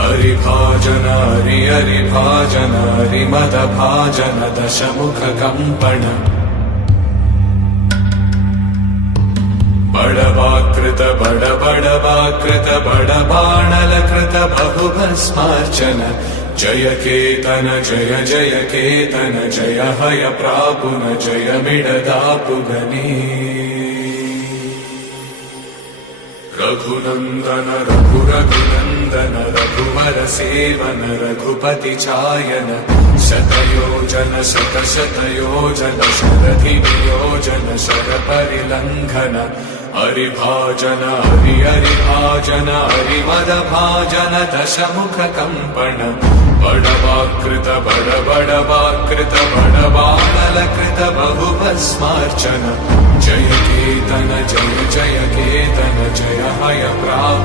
हरिभाजन हरिभाजन हरिमदभाजन दशमुखकम्पण बडवाकृत बडवाकृत बडबाणलकृत बहुभस्मार्चन जय केतन जय जय केतन जय हय प्रापुन जय मिडदापुगनी रघुनंदन रघुनंदन रघुवर सेवन रघुपति चायन शतयोजन शतशतयोजन शरधि नियोजन शरपरिलंघन हरिभाजन हरिभाजन हरिमदभाजन दशमुखकम्पण बडवाकृत बडवाकृत बडबाणलकृत बहुभस्मार्चन जय केतन जय जय केतन जय हय प्राप